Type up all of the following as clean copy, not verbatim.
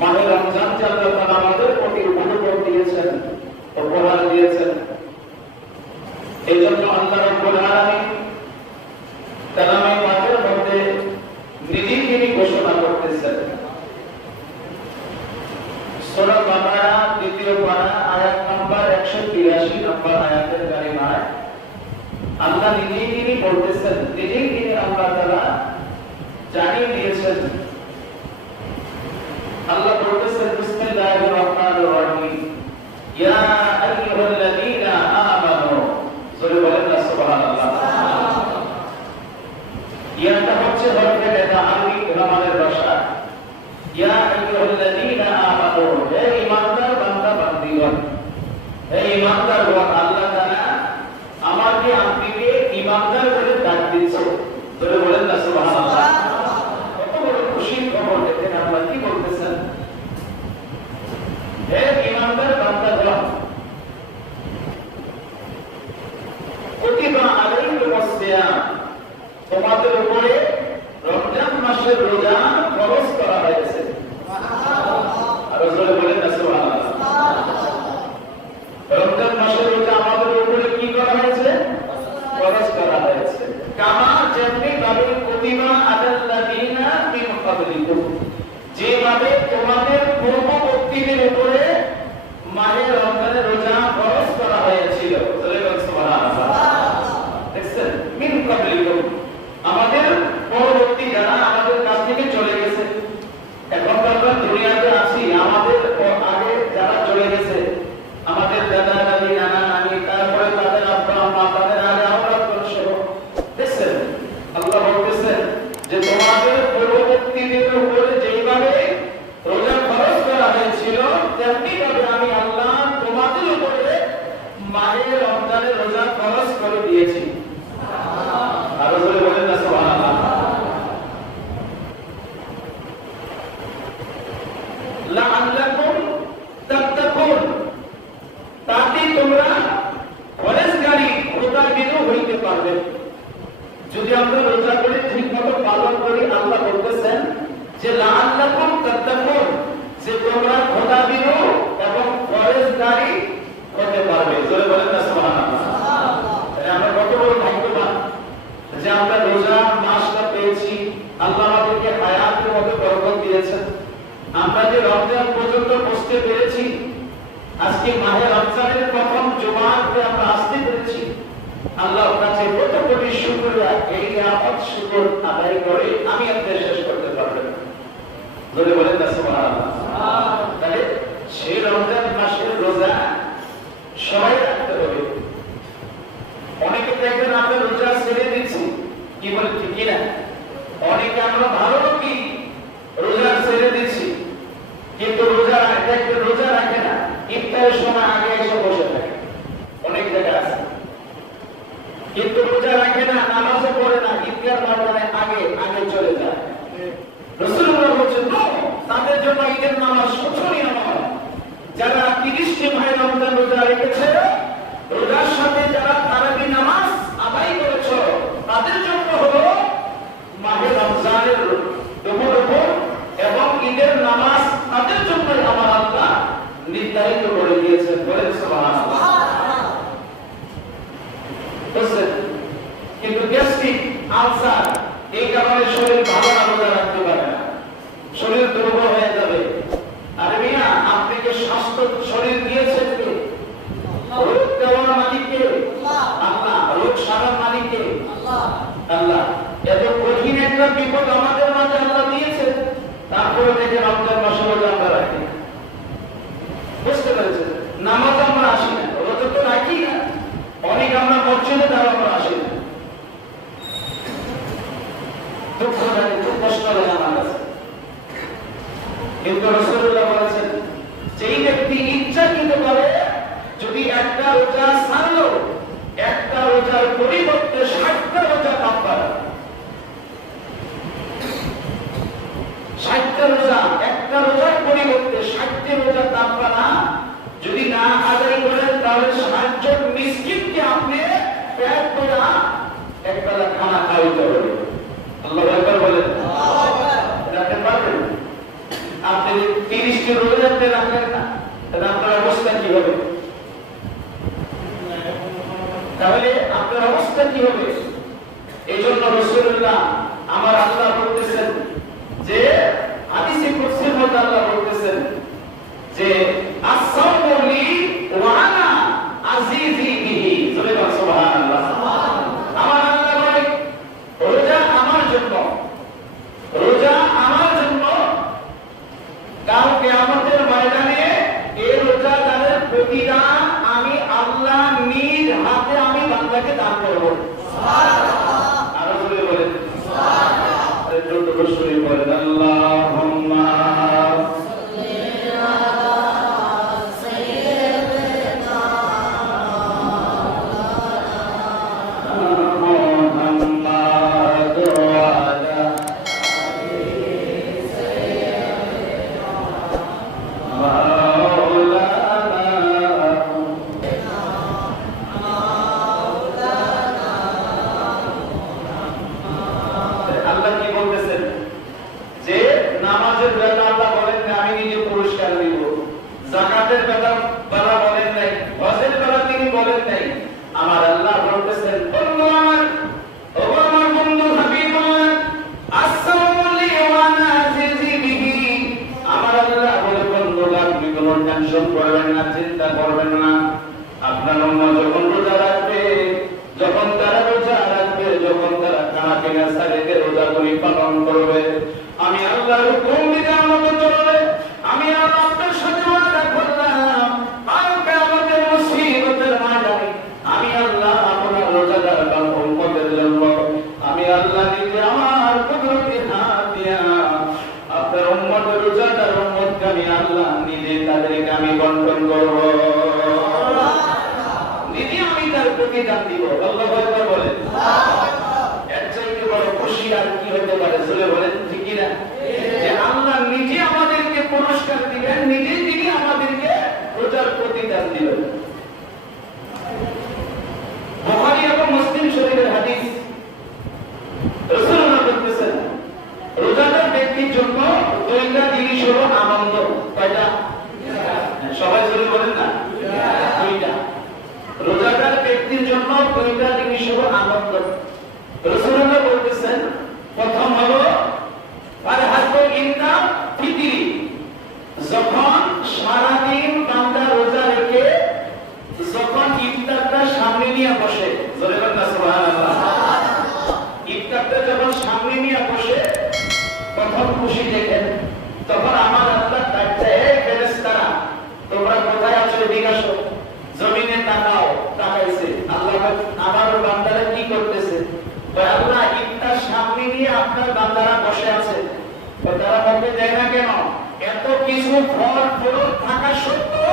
মাহে রমজান যে আল্লাহ তাআলা আমাদের প্রতি অনুগ্রহ আয়াত নাম্বার 183 নম্বর আয়াতের কারিমায় আল্লাহ নিজেই তিনি বলতেছেন, নিজেই তিনি আল্লাহ তাআলা জানিয়ে দিয়েছেন। আল্লাহ বলতেছেন, বিসমিল্লাহির রহমানির রহিম, ইয়া আইয়ুহাল্লাযীনা আমানু, সূরা বলেন না সুবহানাল্লাহ। ইয়াটা হচ্ছে হরফে এটা আরবি গ্রামারের ভাষা। ইয়া আইয়ুহাল্লাযীনা আমানু, হে ঈমানদার বান্দা বান্দীগণ, হে ঈমানদারগণ, আল্লাহ তাআলা আমাকে আপনাকে ঈমানদার বলে ডাক দিয়েছে। সূরা বলেন না সুবহানাল্লাহ। কত বড় খুশির খবর! দেখেন আল্লাহ কি বলতেছেন, হে ঈমানদার বান্দাগণ, কুতিবা আলাইকুমুস সিয়াম, তোমাদের উপরে রমজান মাসের রোজা ফরজ করা হয়েছে। আর রাসূল বলেন না সুবহানাল্লাহ। রমজান মাসের রোজা আমাদের উপরে কি করা হয়েছে? ফরজ করা হয়েছে। কামা যেমনি ভাবে কুতিবা আলাল্লাযীনা মিন ক্বাবলিকুম, যেভাবে তোমাদের পূর্ববর্তীদের উপরে মাহে রমজানের রোজা ফরজ করা হয়েছিল। সুবহানাল্লাহ। দেখছেন, মিন ক্বাবলিকুম, আমাদের পরবর্তী যারা আমাদের কাছ থেকে চলে গেছে, এখন আমরা দুনিয়াতে আছি, আমাদের আগে যারা চলে গেছে, আমাদের দাদা দাদি নানা নানি, তারপরে তাদের আব্বা আম্মা, তাদের আগে আমরা সহ। দেখছেন আল্লাহ বলতেছেন যে তোমাদের পূর্ববর্তীদের উপরে যেইভাবে রোজা ফরজ করা হয়েছিল, তেমনি ভাবে আমি আল্লাহ তোমাদের উপরে মাহে রমজানের রোজা ফরজ করে দিয়েছি। আর রাসূল বলেন না সুবহানাল্লাহ। লাআল্লাকুম তাত্তাকুন, তাতে তোমরা পরহেজগারী রোজাবিনু হইতে পারবে। যদি আমরা রোজা করে ঠিকমতো পালন করি, আল্লাহ বলতেছেন যে লাআল্লাকুম তাত্তাকুন, যে তোমরা খোদাবিনু এবং পরহেজগারী হতে পারবে। জোরে বলেন না সুবহানাল্লাহ। আমরা কত বড় ভাগ্যবান যে আমরা রোজা মাসটা পেয়েছি, আল্লাহ আমাদেরকে হায়াতের মধ্যে বরকত দিয়েছেন। আমরা যে রমজান পর্যন্ত বসতে পেরেছি, আজকে মাহে রমজানের প্রথম জুমাতে আমরা আসতে পেরেছি, আল্লাহর কাছে কত কোটি শুকরিয়া। এই নিয়ামত শুকর আদায় করে আমি আপনাদের শেষ করতে পারবো না। বলে বলেন না সুবহানাল্লাহ। তাহলে সেই রমজান মাসের রোজা সবাই রাখতে হবে। অনেকে দেখবেন আমরা রোজা ছেড়ে দিচ্ছি, কি বলে ঠিক না? অনেকে আমরা ভালো কি রোজা ছেড়ে দিচ্ছি, কিন্তু রোজা দেখবেন রোজা রাখে না, ইফতারের সময় আগে এসে বসে থাকে। অনেক জায়গা আছে, কিন্তু রোজা রাখে না, নামাজও পড়ে না, ইফতার নামাজে আগে আগে চলে যায়। রাসূলুল্লাহ বলেছেন, তাদের জন্য ঈদের নামাজ শোচনীয় নয়। যারা 30টি মাহে রমজান রোজা রেখেছে, রোজার সাথে যারা তারাবি নামাজ আদায় করেছে, তাদের জন্য হলো মাহে রমজানের দুপুর এবং ঈদের নামাজ, তাদের জন্য আমার আল্লাহ নির্ধারিত করে দিয়েছেন। বলেন সুবহানাল্লাহ। কিন্তু গ্যাস্ট্রিক আলসার এই কারণে শরীর ভালো না, রোজা রাখতে পারে না, শরীর দুর্বল হয়ে যাবে। আর মিয়া, আপনাকে স্বাস্থ্য শরীর দিয়েছেন কে? রোগ দেওয়ার মালিক কে? আল্লাহ। রোগ সারার মালিক কে? আল্লাহ। এত কঠিন একটা বিপদ আমাদের মাঝে আল্লাহ দিয়েছেন, তারপরে দেখে রমজান মাসে রোজা আমরা রাখি। বুঝতে পেরেছেন? নামাজ আমরা আসি না, রোজা তো রাখি না। অনেক আমরা মসজিদে তাও আমরা আসি না। দুঃখ লাগে, খুব কষ্ট লাগে আমার কাছে। কিন্তু রাসূলুল্লাহ বলেছেন, যেই ব্যক্তি ইচ্ছাকৃতভাবে যদি একটা রোজা ছাড়লো, একটা রোজার পরিবর্তে 60টা রোজা কাফারা, 60টা রোজা, একটা রোজার পরিবর্তে 60টি রোজা কাফারা যদি না আদায় করেন, তাহলে 60 জন মিসকিনকে আপনি পেট ভরা একবেলা খানা খাওয়াইতে হবে। আল্লাহু আকবার বলেন। রাখতে পারবেন? আপনি 30টি রোজা আপনি রাখেন না, তাহলে আপনার অবস্থা কি হবে? তাহলে আপনার অবস্থা কি হবে? এই জন্য রাসূলুল্লাহ আমার আল্লাহ বলতেছেন যে হাদিসে কুদসির মধ্যে আল্লাহ বলতেছেন যে আস-সাওমু লি করবেন না। আপনার উম্মত যখন রোজা রাখবে, যখন তারা রোজা রাখবে, যখন তারা খানা পিনা ছাড়িয়ে রোজাগুলি পালন করবে, আমি আল্লাহর হুকুম বিধান মতো চলবে। আমি আল্লাহ আপনার সাথে ওয়াদা করলাম, আর কিয়ামতের মুসিবতের ময়দানে আমি আল্লাহ আপনার রোজাদার উম্মতের জন্য আমি আল্লাহ নিজে আমার কুদরতি হাত দিয়া আপনার উম্মতের রোজাদার উম্মতকে আমি আল্লাহ নিজে তাদেরকে আমি বন্টন করব, নিজে আমি তার প্রতিদান দিব। আল্লাহু আকবার বলেন। এর চাইতে বড় খুশি আর কি হতে পারে? জোরে বলেন, ঠিক কি না? যে আল্লাহ নিজে আমাদেরকে পুরস্কার দিবেন, নিজে তিনি আমাদেরকে রোজার প্রতিদান দিবেন। বুখারী এবং মুসলিম শরীফের হাদিস, রাসূলুল্লাহ বলেছেন রোজাদার ব্যক্তির জন্য দুইটা জিনিস হলো আনন্দ। কয়টা? সবাই জোরে বলেন না, দুইটা। রোজাদার ব্যক্তির জন্য দুইটা জিনিস হলো আনন্দ। রাসূলুল্লাহ বলেছেন প্রথম হলো ফারহাতু ইনদা ফিতরি, যখন সারা দিন বান্দা রোজা রেখে যখন ইফতারটা সামনে নিয়ে বসে, জোরে বলেন না সুবহানাল্লাহ। ইফতারটা যখন সামনে নিয়ে বসে প্রথম খুশি দেখেন, তখন আমার আল্লাহ ডাকছে, এই ফেরেশতারা তোমরা কোথায় আছো? এদিকে আসো, জমিনে তাকাও। তাকাইছে, আল্লাহ আমার বান্দারা কি করতেছে? আল্লাহ ইফতার সামনে নিয়ে আপনার বান্দারা বসে আছে, তারা মুখে দেয় না কেন? এত কিছু ফল ফুল থাকা সত্ত্বেও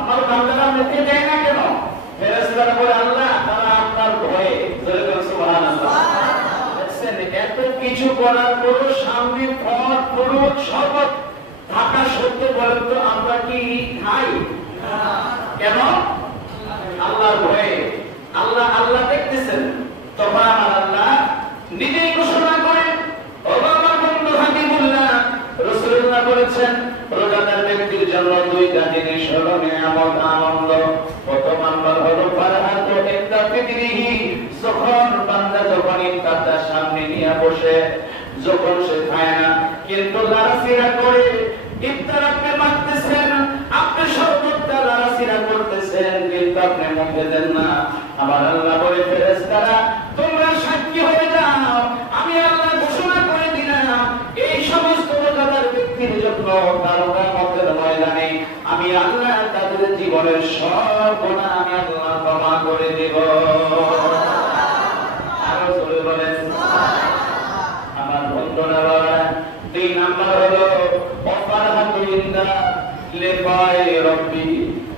আমার বান্দারা মুখে দেয় না কেন? ফেরেশতারা বলে আল্লাহ তারা আপনার ভয়ে। জোরে বলেন সুবহানাল্লাহ। দেখছেন, এত কিছু করার পরও সামনে ফল ফুল শরবত থাকা সত্ত্বেও বলেন তো আমরা কি খাই? কেন? আল্লাহর ভয়ে। আল্লাহ আল্লাহ দেখতেছেন। তখন আমার আল্লাহ নিজেই ঘোষণা করেন, ও আমার বন্ধু হাবিবুল্লাহ, রাসূলুল্লাহ বলেছেন রোজাদার ব্যক্তির জন্য দুইটা জিনিস হলো নিয়ামত, আনন্দ। প্রথম নাম্বার হলো ফারহাতু ইনদা ফিতরিহি, যখন বান্দা যখন ইফতারটা সামনে নিয়ে বসে, যখন সে খায় না কিন্তু লাড়াচাড়া করে, ইফতার আপনি মাখতেছেন, আপনি শরবতটা লাড়াচাড়া করতেছেন কিন্তু আপনি মুখে দেন না, আমার আল্লাহ বলে ফেরেশতারা তোমরা সাক্ষী হয়ে যাও, আমি আল্লাহ ঘোষণা করে দিলাম এই সমস্ত রোজাদার ব্যক্তির জন্য তার কিয়ামতের ময়দানে আমি আল্লাহ তাদের জীবনের সব গুনাহ আমি আল্লাহ ক্ষমা করে দেব। আরো জোরে বলেন আমার বন্ধুরা। দুই নাম্বার হলো ফারহাতু ইনদা লিকাই রাব্বি,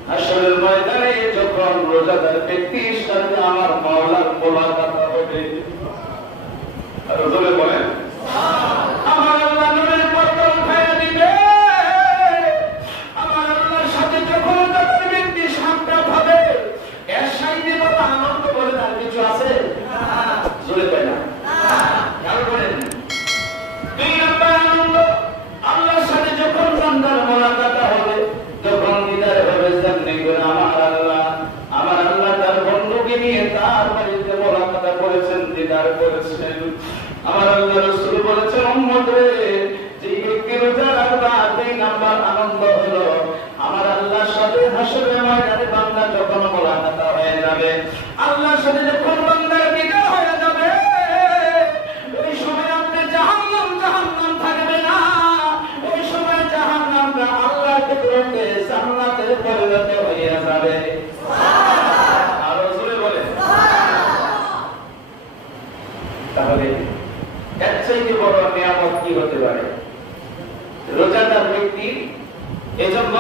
হাসরের ময়দানে যখন রোজাদার ব্যক্তির সাথে আমার মাওলার মোলাকাত হবে। আর জোরে বলেন আমার আল্লাহ নূরের পর্দা উঠায়া দিবে। আমার আল্লাহর সাথে যখন রোজাদার ব্যক্তি সাক্ষাৎ হবে, এর সাথে বড় আনন্দ বলে আর কিছু আছে? জোরে বলেন না, আর বলেন। দুই নাম্বার আনন্দ, আল্লাহর সাথে যখন বান্দার মোলাকাত হবে, যখন দিদার হবে, সামনে করে আমার আল্লাহ তার বন্ধুকে নিয়ে তার বাড়িতে মোলাকাত করেছেন, দিদার করেছেন। আমার আল্লাহ রাসূল বলেছেন উম্মত রে, যে ব্যক্তি রোজা রাখবে, দুই নাম্বার আনন্দ হলো আমার আল্লাহর সাথে হাসরের ময়দানে বান্দা যখন মোলাকাত হয়ে যাবে, আল্লাহর সাথে যখন বান্দার দিদার হয়ে যাবে, ওই সময় আপনি জাহান্নাম থাকবে না, ওই সময় জাহান্নামটা আল্লাহর কুদরতে জান্নাতের পরিণত হয়ে যাবে। আর রাসূল বলে তাহলে এর চাইতে বড় নিয়ামত কি হতে পারে? রোজাদার ব্যক্তি এজন্য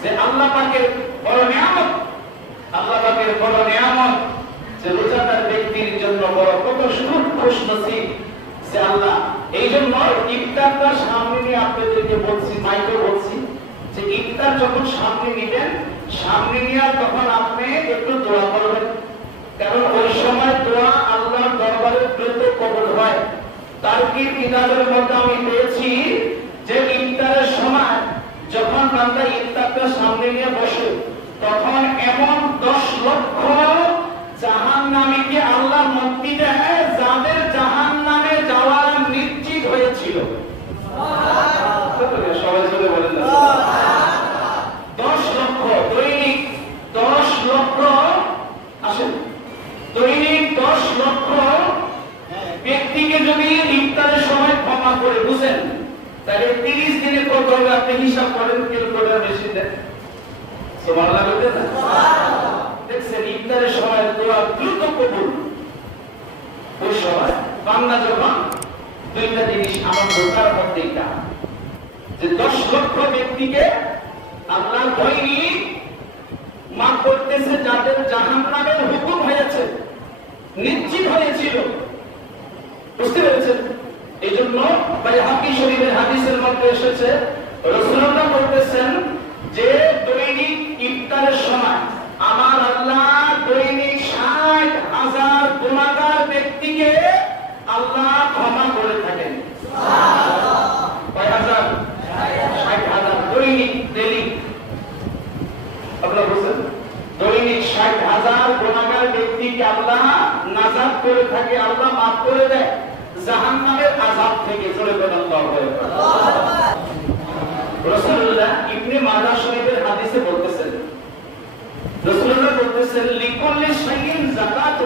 যে আল্লাহ পাকের বড় নিয়ামত, আল্লাহ পাকের বড় নিয়ামত যে রোজাদার ব্যক্তির জন্য বড় কত খুশনসিব যে আল্লাহ। এই জন্য ইফতারটা সামনে নিয়ে আপনাদেরকে বলছি, মাইকে বলছি যে ইফতার যখন সামনে নিবেন, সামনে নিয়ে তখন আপনি একটু দোয়া করবেন, কারণ ওই সময় দোয়া আল্লাহর দরবারে দ্রুত কবুল হয়। তার কি কিতাবের মধ্যে আমি পেয়েছি যে ইফতারের সময় যখন বান্দা ইফতারটা সামনে নিয়ে বসে, তখন এমন 10 লক্ষ জাহান্নামীকে আল্লাহ মুক্তি দেয় যাদের জাহান্নামে যাওয়া নিশ্চিত হয়েছিল। সবাই বলেন না 10 লক্ষ। দুই করতে হবে আপনি হিসাব করেন ক্যালকুলেটর মেশিনে সুবহানাল্লাহ বলতে না দেখছেন ইফতারের সময় দোয়া দ্রুত কবুল ওই সময় বান্দা যখন দুইটা জিনিস আমার বোঝার মধ্যে এটা যে 10 লক্ষ ব্যক্তিকে আল্লাহ দৈনিক মাফ করতেছে যাদের জাহান্নামের হুকুম হয়েছে নিশ্চিত হয়েছিল বুঝতে পেরেছেন এই জন্য বাইহাকি শরীফের হাদিসের মধ্যে এসেছে রাসূলুল্লাহ বলতেছেন যে দৈনিক ইফতারের সময় আমার আল্লাহ দৈনিক 60,000 গুনাহগার ব্যক্তিকে আল্লাহ ক্ষমা করে থাকেন সুবহানাল্লাহ কয় হাজার 60,000 দৈনিক ডেইলি আপনারা বুঝছেন দৈনিক 60,000 গুনাহগার ব্যক্তিকে আল্লাহ নাজাত করে থাকে আল্লাহ মাফ করে দেয় জাহান্নামের আযাব থেকে জোরে বলেন আল্লাহু আকবার রাসূলুল্লাহ ইবনে মাজাহ শরীফের হাদিসে বলতেছেন রাসূলুল্লাহ বলতেছেন লিকুল্লি শাইইন যাকাত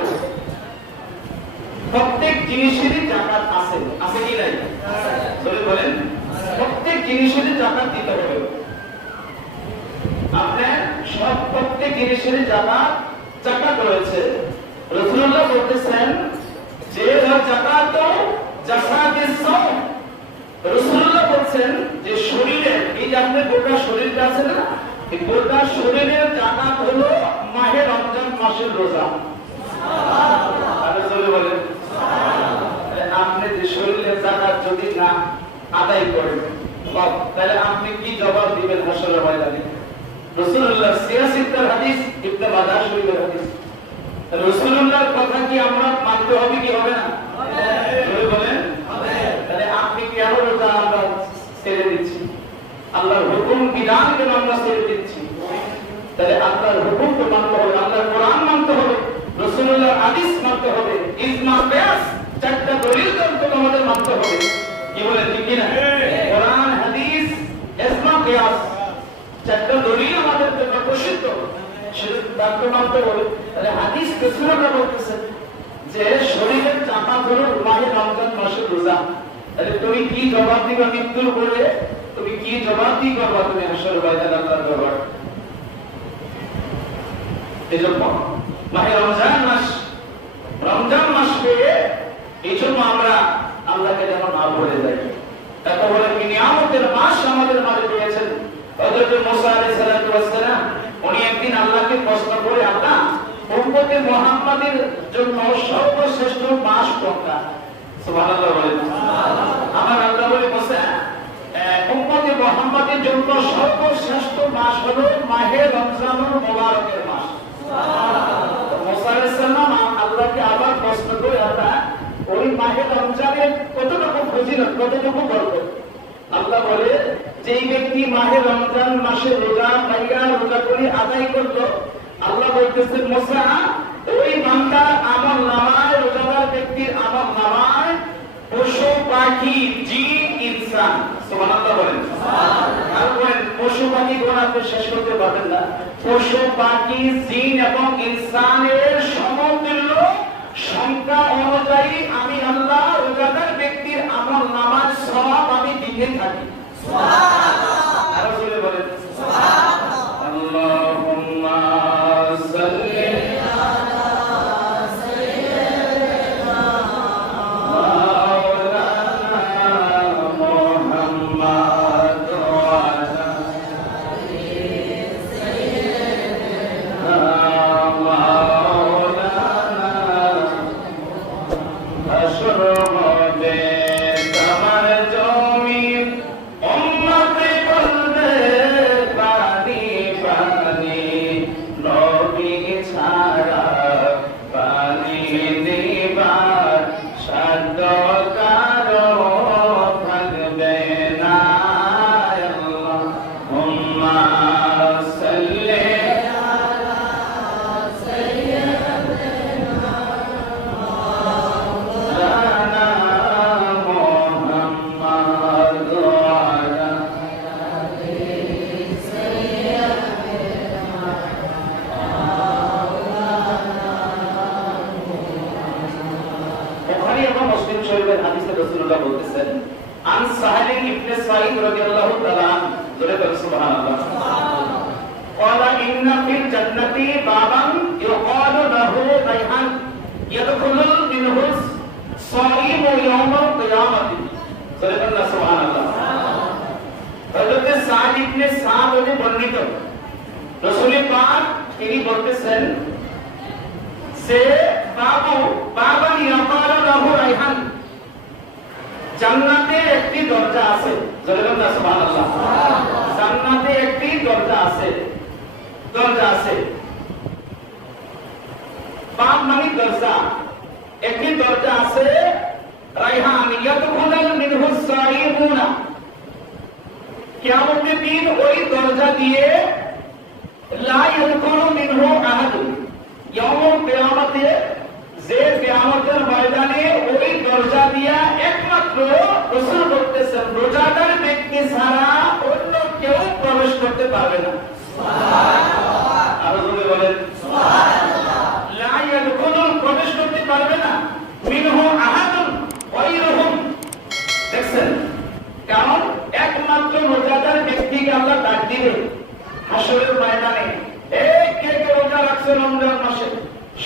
প্রত্যেক জিনিসেরই যাকাত আছে আছে কি নাই জোরে বলেন প্রত্যেক জিনিসেরই যাকাত দিতে হবে আপনার সব প্রত্যেক জিনিসেরই যাকাত রয়েছে রাসূলুল্লাহ বলতেছেন যে যাকাত জাসাদিস সাওম রাসূলুল্লাহ বলেন যে শরীরের এই যে আপনার গোটা শরীরটা আছে না এই গোটা শরীরের যাকাত হলো মাহে রমজান মাসের রোজা সুবহানাল্লাহ আরে জোরে বলেন সুবহানাল্লাহ আপনি যে শরীরের যাকাত যদি না আদায় করেন তাহলে আপনি কি জবাব দিবেন হাসরের ময়দানে রাসূলুল্লাহ সিয়াসিতার হাদিস ইবনে মাজাহ শরীফের হাদিস রাসূলুল্লাহর কথা কি আমরা মানতে হবে কি হবে না হবে বলেন হবে তাহলে আপনি কেন রোজা আমরা ছেড়ে দিচ্ছি আল্লাহর হুকুম বিধান কেন আমরা ছেড়ে দিচ্ছি তাহলে আল্লাহর হুকুম তো মানতে হবে আল্লাহর কোরআন মানতে হবে রাসূলুল্লাহর হাদিস মানতে হবে ইজমা কিয়াস চারটা দলিল তো আমাদের মানতে হবে কি বলেন ঠিক কি না কোরআন হাদিস ইজমা কিয়াস চারটা দলিল আমাদের জন্য প্রসিদ্ধ সেটা তাকে মানতে হবে তাহলে হাদিস রাসূলুল্লাহ বলতেছেন যে শরীরের জাকাত হলো মাহে রমজান মাসের রোজা তাহলে তুমি কি জবাব দিবা মৃত্যুর পরে তুমি কি জবাব দিবা তুমি হাসরের ময়দানে আল্লাহর দরবার এজন্য মাহে রমজান মাস পেয়ে এইজন্য আমরা আল্লাহকে যেন না ভুলে যাই তাকে বলে কি নিয়ামতের মাস আমাদের মাঝে পেয়েছেন হযরত মুসা আলাইহিস সালাম উনি একদিন আল্লাহকে প্রশ্ন করে আল্লাহ উম্মতে মুহাম্মাদের জন্য সর্বশ্রেষ্ঠ মাস কোনটা সুবহানাল্লাহ বলেন আমার আল্লাহ বলে মুসা উম্মতে মুহাম্মাদের জন্য সর্বশ্রেষ্ঠ মাস হলো মাহে রমজানুল মুবারকের মাস সুবহানাল্লাহ মুসা আলাইহিস সালাম আল্লাহকে আবার প্রশ্ন করে আল্লাহ ওই মাহে রমজানের কতটুকু ফজিলত কতটুকু বরকত আল্লাহ বলে যেই ব্যক্তি মাহে রমজান মাসে রোজা করে আদায় করলো আল্লাহ বলতেছেন মুসা ওই বান্দার আমল নামায় রোজাদার ব্যক্তির আমল নামায় পশু পাখি জিন ইনসান সুবহানাল্লাহ বলেন সুবহানাল্লাহ আর বলেন পশু পাখি গোনা তো শেষ করতে পারবেন না পশু পাখি জিন এবং ইনসানের সমতুল্য সংখ্যা অনুযায়ী আমি আল্লাহ রোজাদার ব্যক্তির আমল নামায় সওয়াব আমি দিতে থাকি সুবহানাল্লাহ আর বলে বলেন সুবহানাল্লাহ আল্লাহুম্মা সাল্লি আলা সাইয়্যিদিনা মাওলানা মুহাম্মাদ ওয়া আলা আলি সাইয়্যিদিনা মাওলানা হাসর হবে তোমার জমিন উম্মতে ইন্না ফিল জান্নাতি বাবান ইউকালু লাহু রাইহান ইয়াদখুলু মিনহু সাইমু ইয়াউমাল কিয়ামাতি। সুবহানাল্লাহ। হযরত সাদ ইবনে সাদ হতে বর্ণিত, রাসূল পাক তিনি বলতেছেন সে বাবান ইয়াকালু লাহু রাইহান, জান্নাতে একটি দরজা আছে। সুবহানাল্লাহ। জান্নাতে একটি দরজা আছে, দরজা আছে। বাব মানে দরজা, একটি দরজা আছে রাইহান ইয়াদখুলু মিনহু সাইমুনা। কিয়ামতের দিন ওই দরজা দিয়ে লা ইয়াদখুলু মিনহু আহাদ, ইয়াউমুল কিয়ামতে যে কিয়ামতের ময়দানে ওই দরজা দিয়া একমাত্র রাসূল বলতেছেন রোজাদার ব্যক্তি ছাড়া অন্য কেউ প্রবেশ করতে পারবে না। সুবহানাল্লাহ। আর জোরে বলেন সুবহানাল্লাহ। লা ইয়াদখুলু, প্রবেশ করতে পারবে না, মিনহু আহাদুন গায়রুহুম। দেখছেন, কারণ একমাত্র রোজাদার ব্যক্তিকে আল্লাহ ডাক দিবে হাসরের ময়দানে। এই কে কে রোজা রাখছে রমজান মাসে,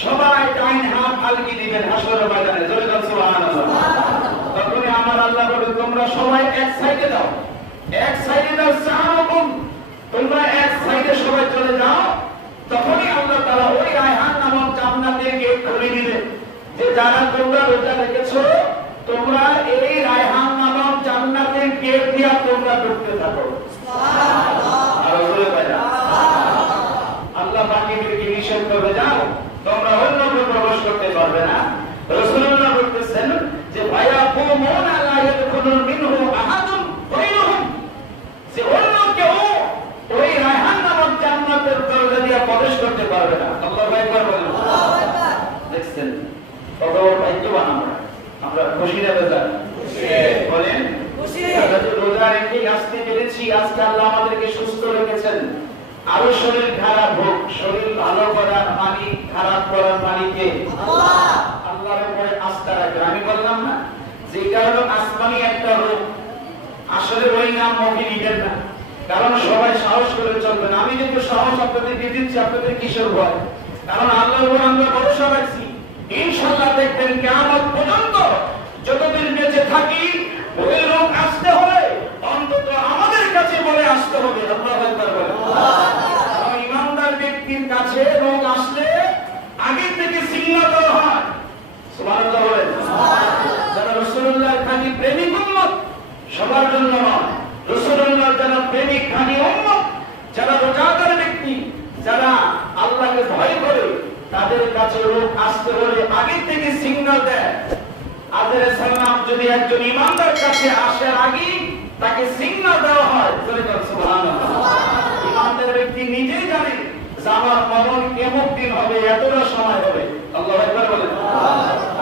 সবাই ডাইন হাত আলগি দিবেন হাসরের ময়দানে। জোরে বলেন সুবহানাল্লাহ। তখনই আমার আল্লাহ বলে তোমরা সবাই এক সাইডে দাও, এক সাইডে দাও, সাহাবুকুম, তোমরা এক সাইডে সবাই চলে যাও। তখনই আল্লাহ তাআলা ওই রায়হান নামক জান্নাতের গেট খুলে দিবে, যে যারা তোমরা রোজা রেখেছো তোমরা এই রায়হান নামক জান্নাতের গেট দিয়া তোমরা ঢুকতে থাকো। সুবহানাল্লাহ। আর জোরে বলেন আল্লাহ বাকিদেরকে নিষেধ করবে, যাও তোমরা অন্য কেউ প্রবেশ করতে পারবে না। রাসূলুল্লাহ বলতেছেন যে ফায়াকুমুনা লা ইয়াদখুলু মিনহু আহাদুন গায়রুহুম, যে অন্য কেউ ওই রায়হান নামক জান্নাতের দরজা দিয়ে প্রবেশ করতে পারবে না। আল্লাহু আকবার বলেন। আল্লাহু আকবার। দেখছেন কত ভাগ্যবান আমরা খুশি না বেজার? খুশি। বলেন খুশি। আমরা যে রোজা রেখে আসতে পেরেছি, আজকে আল্লাহ আমাদেরকে সুস্থ রেখেছেন। আরো শরীর খারাপ হোক, শরীর ভালো করার মালিক খারাপ করার মালিককে আল্লাহ। আল্লাহর উপরে আস্থা রাখবেন। আমি বললাম না যে এটা হলো আসমানি একটা রূপ, আসলে ওই নাম মুখে নিবেন না, কারণ সবাই সাহস করে চলবেন। আমি যেহেতু সাহস আপনাদেরকে দিচ্ছি, আপনাদের কিসের ভয়? কারণ আল্লাহর উপর আমরা ভরসা রাখছি। ইনশাআল্লাহ দেখবেন কিয়ামত পর্যন্ত যতদিন বেঁচে থাকি ওই রোগ আসতে হবে অন্তত আমাদের কাছে বলে আসতে হবে। আল্লাহু আকবার বলেন। আর ইমানদার ব্যক্তির কাছে রোগ আসলে আগে থেকে সিগন্যাল দেওয়া হয়। সুবহানাল্লাহ বলেন। যারা রাসূলুল্লাহর খাঁটি প্রেমিক উম্মত, সবার জন্য নয়, রাসূলুল্লাহর যারা প্রেমিক খাঁটি উম্মত, যারা রোজাদার ব্যক্তি, যারা আল্লাহকে ভয় করে, তাদের কাছে রোগ আসতে হলে আগে থেকে সিগন্যাল দেয়। আজের সালাম যদি একজন ইমানদার কাছে আসে আগে তাকে সিগন্যাল দেওয়া হয়। সুবহানাল্লাহ। ইমানদার ব্যক্তি নিজেই জানে যে আমার মরণ এমন দিন হবে, এতটা সময় হবে। আল্লাহু আকবার বলেন।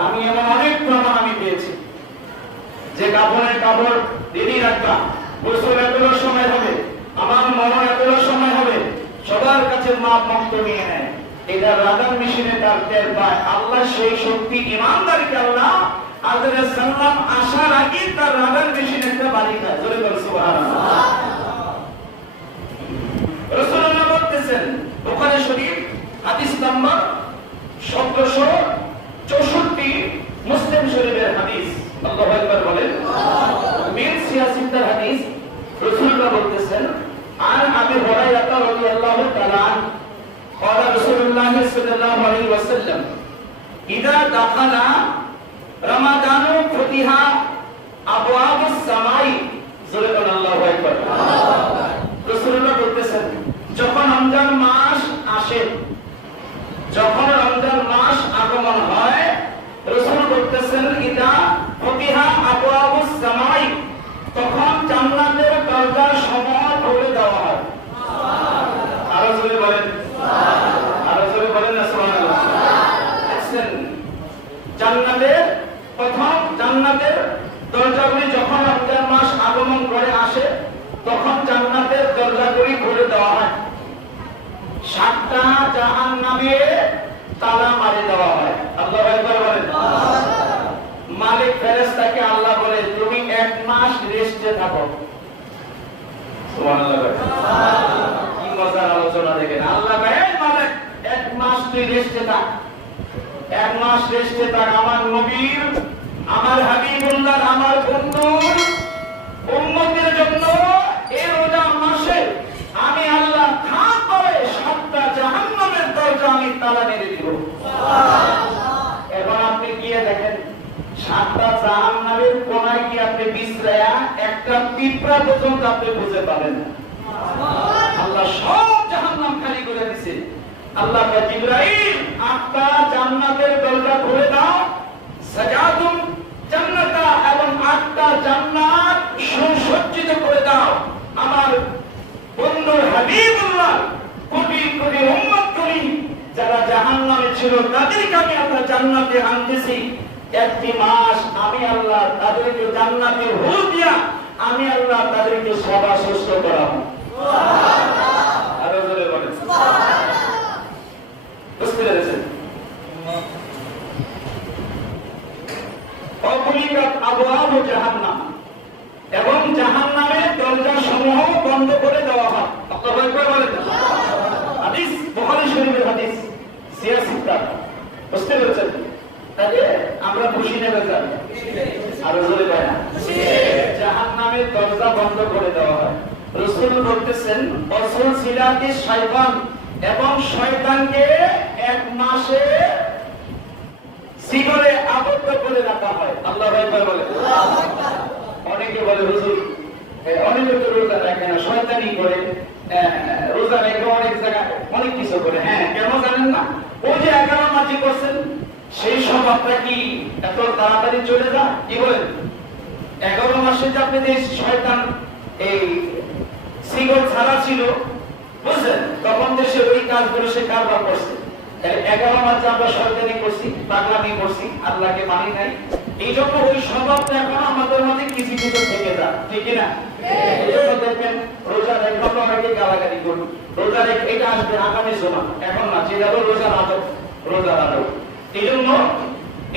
আমি এমন অনেক প্রমাণ আমি পেয়েছি যে কাফনের কাপড় দেরি রাখবা, গোসল এতটা সময় হবে, আমার মরণ এতটা সময় হবে, সবার কাছে মাপ মুক্ত নিয়ে নেয়। এটা রাদার মেশিনে তার টের পায়। আল্লাহ সেই শক্তি ইমানদারকে আল্লাহ আদরের সালাম আসার আগে তার রাদার মেশিন একটা বাড়ি দেয়। জোরে বল সুবহানাল্লাহ। রাসূলুল্লাহ বলতেছেন, বুখারী শরীফ হাদিস নাম্বার 1764, মুসলিম শরীফের হাদিস। আল্লাহু আকবার বলেন। মিন সিয়াসিতার হাদিস। রাসূলুল্লাহ বলতেছেন, আন আবি হুরায়রা রাদিয়াল্লাহু তাআলা قال رسول الله صلى الله عليه وسلم اذا دخل رمضان فتح ابواب السماء। সুবহান আল্লাহু আকবার। রাসূলুল্লাহ বলতেছেন, যখন রমজান মাস আসে, যখন রমজান মাস আগমন হয়, রাসূল বলতেছেন ইদা ফতিহা আবওয়াবুস সামাই, তখন জান্নাতের দরজা সমূহ খুলে দেওয়া হয়। সুবহানাল্লাহ। আর জোরে বলেন সুবহানাল্লাহ। আর জোরে বলেন না সুবহানাল্লাহ। দেখছেন জান্নাতের প্রথম জান্নাতের দরজাগুলি যখন রমজান মাস আগমন করে আসে, তখন জান্নাতের দরজাগুলি খুলে দেওয়া হয়। 7টা জাহান্নামে তালা মারি দেওয়া হয়। আল্লাহু আকবার বলেন। মালিক ফেরেশতাকে আল্লাহ বলে, তুমি 1 মাস রেস্টে থাকো। সুবহানাল্লাহ। কি মজার আলোচনা দেখেন। আল্লাহ তুই রেস্টে থাক, 1 মাস রেস্টে থাক। আমার নবীর, আমার হাবিবুল্লাহ, আমার বন্ধুর উম্মতের জন্য এই রোজা মাসে আমি আল্লাহ খান করে 7টা জাহান্নামের দরজা আমি তালা মেরে দিব। এখন আপনি গিয়ে দেখেন 7টা জাহান্নামের কোনায় কি আপনি বিশ্রায়া একটা পিঁপড়া পর্যন্ত আপনি বুঝে পাবেন না। আল্লাহ সব জাহান্নাম খালি করে দিয়েছে। আল্লাহ কে জিবরাইল 8টা জান্নাতের দরজা খুলে দাও, সাজাতুন জান্নাতা, এবং 8টা জান্নাত সুসজ্জিত করে দাও। আমার বন্ধু হাবিবুল্লাহ কোটি কোটি উম্মত করি যারা জাহান্নামে ছিল তাদেরকে আমি আল্লাহ জান্নাতে আনতেছি। 1 মাস আমি আল্লাহ তাদেরকে জান্নাতে হুল দিয়া আমি আল্লাহ তাদেরকে সভা সুস্থ করাবো। সুবহানাল্লাহ। আরো জোরে বলেন সুবহানাল্লাহ। বুঝতে পেরেছেন? অকুলিকাত আবওয়াবু জাহান্নাম, এবং জাহান্নামের দরজা সমূহ বন্ধ করে দেওয়া হয়। আল্লাহু আকবার বলেন। হাদিস বুখারী শরীফের হাদিস সিয়াসিতা। বুঝতে পেরেছেন? তাহলে আমরা খুশি নেবে যান, আরো জোরে বলেন খুশি। জাহান্নামের দরজা বন্ধ করে দেওয়া হয়। রাসূল বলতেছেন অসল সিলাতি শয়তান, এবং শয়তানকে 1 মাসে শিকলে আবদ্ধ করে রাখা হয়। আল্লাহু আকবার বলে। অনেকে বলে হুজুর অনেকে তো রোজা রাখে না, শয়তানি করে, রোজা রেখে অনেক জায়গায় অনেক কিছু করে। হ্যাঁ, কেন জানেন না? ওই যে 11 মাসে করছেন সেই সব আপনার কি এত তাড়াতাড়ি চলে যায়? কি বলেন? 11 মাসে যে আপনি যে শয়তান এই শিকল ছাড়া ছিল, বুঝলেন, তখন দেশে ওই কাজগুলো সে কারবার করছে। 11 মাসে আমরা শয়তানি করছি, পাগলামি করছি, আল্লাহকে মানি নাই। এই জন্য ওই স্বভাবটা এখন আমাদের মধ্যে কিছু কিছু থেকে যায়, ঠিক না? এই জন্য দেখবেন রোজা রেখে অনেকে গালাগালি করুন, রোজা রেখে এটা আসবে আগামী সময়, এখন না, যে যাবো রোজার আদব, রোজার আদব। এই জন্য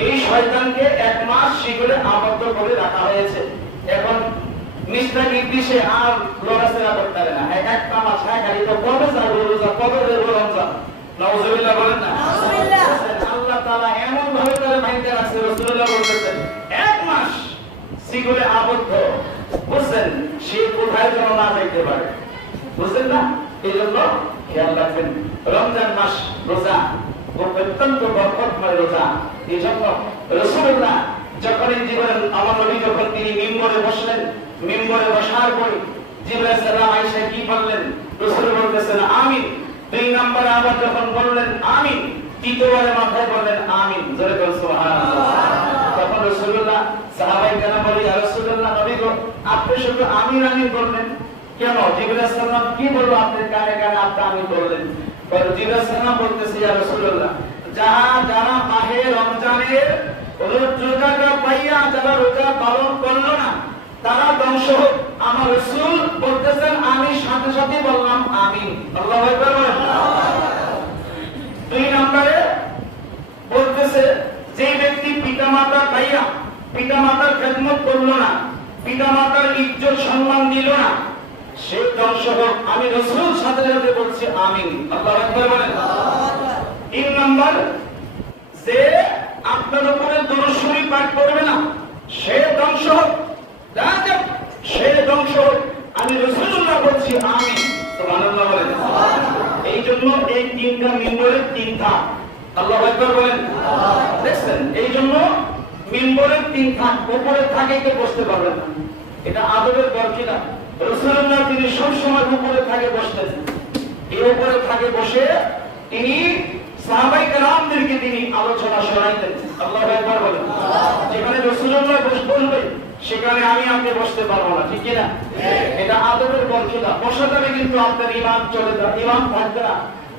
এই শয়তানকে 1 মাস শিকলে আবদ্ধ করে রাখা হয়েছে। এখন নিষ্ঠা নির্দেশে আর লড়াচড়া করতে পারে না। একটা মাস খালি তো কবে যাবো রোজা, কবে দেবো রমজান। নাউজুবিল্লাহ বলেন না? আল্লাহ তাআলা এমন ভাবে তারে মাইন্ডে রাখছে, রাসূলুল্লাহ বলতেছেন 1 মাস শিকলে আবদ্ধ, বুঝছেন, সে কোথায় যেন না যাইতে পারে, বুঝছেন না? এই জন্য খেয়াল রাখবেন, রমজান মাস রোজা অত্যন্ত বরকতময় রোজা। এই জন্য রাসূলুল্লাহ যখন জীবনের আমার নবী যখন তিনি মিম্বরে বসলেন, মিম্বরে বসার পর জিবরাইল সালাম আয়েশা কি বললেন? রাসূল বলতেছেন আমিন। 2 নম্বরে আবার যখন বললেন আমিন, তৃতীয়বারে মাথায় বললেন আমিন। জোরে বল সুবহানাল্লাহ। তখন রাসূলুল্লাহ সাহাবায়ে কেরাম বলে ইয়া রাসূলুল্লাহ, নবী গো আপনি শুধু আমিন আমিন বললেন কেন? জিবরাইল সালাম কি বলল আপনার কানে কানে আপনি আমিন বললেন? পরে জিবরাইল সালাম বলতেছে ইয়া রাসূলুল্লাহ, যারা মাহে রমজানের রোজাটা পাইয়া যারা রোজা পালন করলো না তারা ধ্বংস হোক। আমার রাসূল বলতেছেন আমি সাথে সাথে বললাম আমিন। আল্লাহু আকবার বলেন। 2 নম্বরে বলতেছে যে ব্যক্তি পিতামাতা পাইয়া পিতামাতার খেদমত করলো না, পিতামাতার ইজ্জত সম্মান দিল না, সে ধ্বংস হোক। আমি রাসূল সাথে সাথে বলছি আমিন। আল্লাহু আকবার বলেন। 3 নম্বর, যে আপনার উপরে দরুদ শরীফ পাঠ করবে না সে ধ্বংস হোক, সে ধ্বংস হোক। আমি রাসূলুল্লাহ বলছি আমিন। সুবহানাল্লাহ বলেন। এই জন্য এই 3টা মিম্বরের 3 ধাপ। আল্লাহু আকবার বলেন। দেখছেন, এই জন্য মিম্বরের 3 ধাপ, উপরে থাকে কে বসতে পারবেন না, এটা আদবের বরকিনা। রাসূলুল্লাহ তিনি সব সময় উপরে থাকে বসতেন, এই উপরে থাকে বসে তিনি সাহাবায়ে কেরামদেরকে তিনি আলোচনা শোনাইতেন। আল্লাহু আকবার বলেন। যেখানে রাসূলুল্লাহ বসবেন সেখানে আমি আপনি বসতে পারবো না, ঠিক না? এটা আদবের বরকিনা। বসা যাবে কিন্তু আপনার ঈমান চলে যাবে, ঈমান থাকবে না,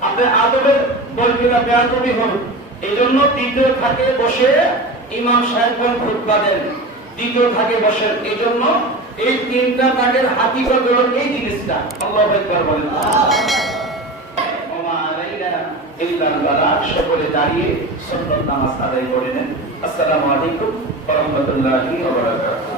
আপনার আদবের বরকিনা বেয়াদবি হবে। এই জন্য তৃতীয় থাকে বসে ইমাম সাহেবগণ খুতবা দেন, দ্বিতীয় থাকে বসে। এই জন্য এই 3টা তাকের হাকিকত হলো এই জিনিসটা। আল্লাহু আকবার বলেন। সকলে দাঁড়িয়ে সুন্নত নামাজ আদায় করে নেন। আসসালামু আলাইকুম ওয়া রাহমাতুল্লাহি ওয়া বারাকাতুহু।